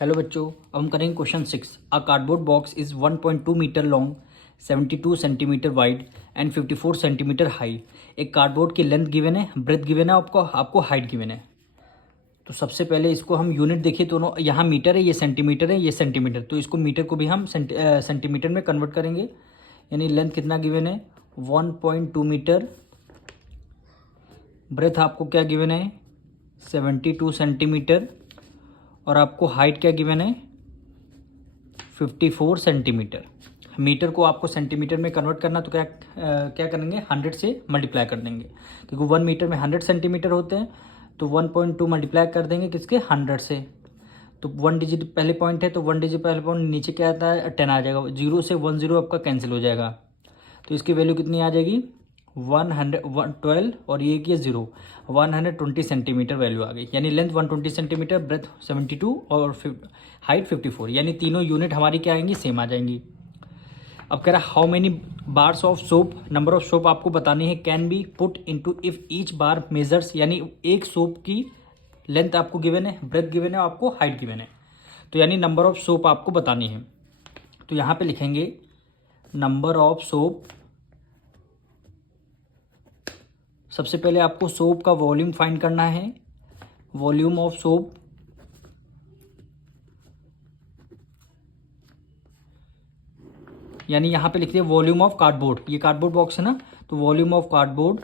Hello बच्चों, अब हम करेंगे question 6। A cardboard box is 1.2 metre long, 72 centimetre wide and 54 centimetre high. एक कार्डबोर्ड की लेंथ गिवन है, ब्रेथ गिवन है, आपको हाइट गिवन है। तो सबसे पहले इसको हम यूनिट देखिए, दोनों यहाँ मीटर है, ये सेंटीमीटर है, ये सेंटीमीटर। तो इसको मीटर को भी हम सेंटीमीटर में कन्वर्ट करेंगे। यानी लेंथ कितना गिवन है 1.2 मीटर, ब्रेथ आपको क्या गिवन है 72 सेंटीमीटर, और आपको हाइट क्या गिवन है 54 सेंटीमीटर। मीटर को आपको सेंटीमीटर में कन्वर्ट करना, तो क्या करेंगे 100 से मल्टीप्लाई कर देंगे, क्योंकि 1 मीटर में 100 सेंटीमीटर होते हैं। तो 1.2 मल्टीप्लाई कर देंगे किसके 100 से। तो 1 डिजिट पहले पॉइंट है, तो 1 डिजिट पहले पॉइंट, नीचे क्या आता है 10 आ जाएगा। 0 से 1 0 आपका कैंसिल हो जाएगा, तो इसकी वैल्यू कितनी आ जाएगी 112, और ये की 0 120 सेंटीमीटर वैल्यू आ गई। यानी लेंथ 120 सेंटीमीटर, ब्रेथ 72 और हाइट 54। यानी तीनों यूनिट हमारी क्या आएंगी सेम आ जाएंगी। अब कह रहा है how many bars of soap, number of soap आपको बतानी है, can be put into if each bar measures. यानी एक सोप की लेंथ आपको गिवन है, ब्रेथ गिवन है, आपको हाइट गिवन है। तो यानी नंबर ऑफ सोप आपको बतानी है। तो यहाँ पे लिखेंगे नंबर ऑफ सोप। सबसे पहले आपको सोप का वॉल्यूम फाइंड करना है। वॉल्यूम ऑफ सोप यानी यहां पे लिखते हैं वॉल्यूम ऑफ कार्डबोर्ड। ये कार्डबोर्ड बॉक्स है ना, तो volume of cardboard,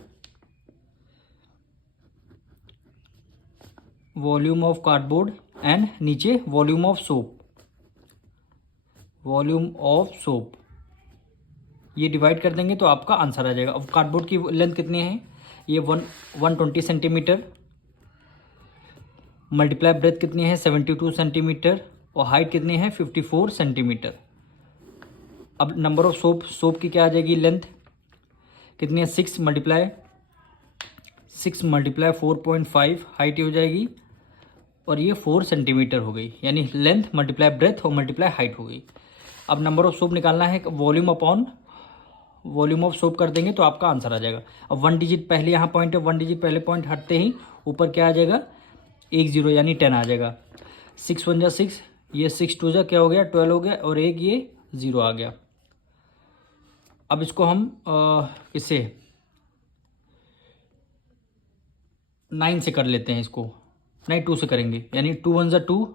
volume of cardboard and नीचे volume of soap, volume of soap. ये डिवाइड कर देंगे तो आपका आंसर आ जाएगा। अब कार्डबोर्ड की लेंथ कितनी है, ये 120 सेंटीमीटर, मल्टीप्लाई ब्रेथ कितनी है 72 सेंटीमीटर, और हाइट कितनी है 54 सेंटीमीटर। अब नंबर ऑफ सोप, सोप की क्या आ जाएगी लेंथ कितनी है 6 मल्टीप्लाई 4.5, हाइट हो जाएगी, और ये 4 सेंटीमीटर हो गई। यानी लेंथ मल्टीप्लाई ब्रेथ और मल्टीप्लाई हाइट हो गई। अब नंबर ऑफ सोप निकालना है, volume upon volume of soap कर देंगे तो आपका आंसर आ जाएगा। अब 1 डिजिट पहले यहाँ पॉइंट है, 1 डिजिट पहले पॉइंट हटते ही ऊपर क्या आ जाएगा 1 0, यानी 10 आ जाएगा। 6 1 जा 6, ये 6 2 जा क्या हो गया 12 हो गया, और एक ये 0 आ गया। अब इसको हम इससे 9 से कर लेते हैं, इसको नहीं 2 से करेंगे। यानी 2 1 जा 2,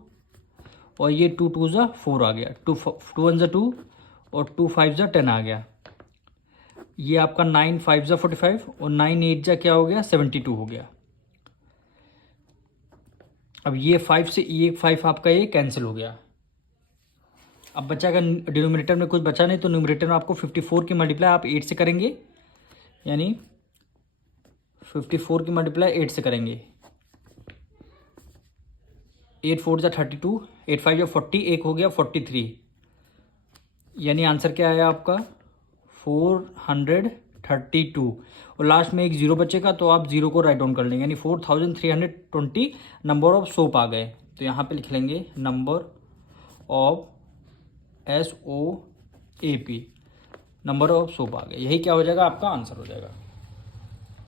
और ये 2 2 जा 4 आ गया, 2 1 जा 2, और 2 5 जा 10 आ गया। ये आपका 9 5 जा 45, और 9 8 जा क्या हो गया 72 हो गया। अब ये 5 से ये 5 आपका ये कैंसिल हो गया। अब बचा, अगर डिनोमिनेटर में कुछ बचा नहीं, तो न्यूमरेटर में आपको 54 की मल्टीप्लाई आप 8 से करेंगे। यानी 54 की मल्टीप्लाई 8 से करेंगे। 8 4 जा 32, 8 5 जा 40, एक हो गया 43। यानी आंसर क्या आया आपका 432, और लास्ट में एक 0 बचेगा, तो आप 0 को राइट डाउन कर लेंगे। यानी 4320 नंबर ऑफ सोप आ गए। तो यहाँ पे लिख लेंगे number of SOAP, number of soap आ गए। यही क्या हो जाएगा आपका आंसर हो जाएगा।